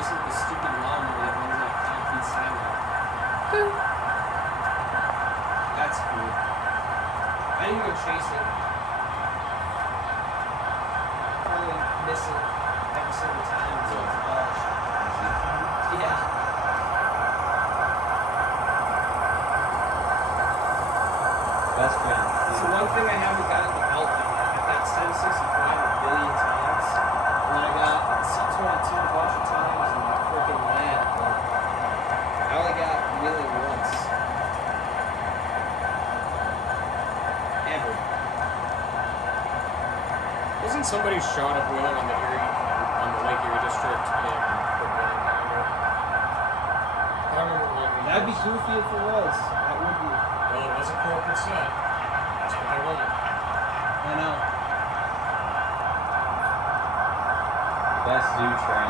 chasing the stupid lawnmower that runs on a concrete sidewalk. That's cool. I didn't go chasing. Probably miss it every single time until it's abolished. Yeah. Best friend. So one thing I haven't gotten the belt on yet. I've got 765 a billion times. And then I got C22 a bunch of times and freaking land, but I only got really once. Ever. Wasn't somebody shot at wheeling on the Lake Erie district in Brooklyn? I don't remember what it That'd be was. goofy if it was. That would be. Well, it was a corporate set. That's what they want. I know. Best zoo train.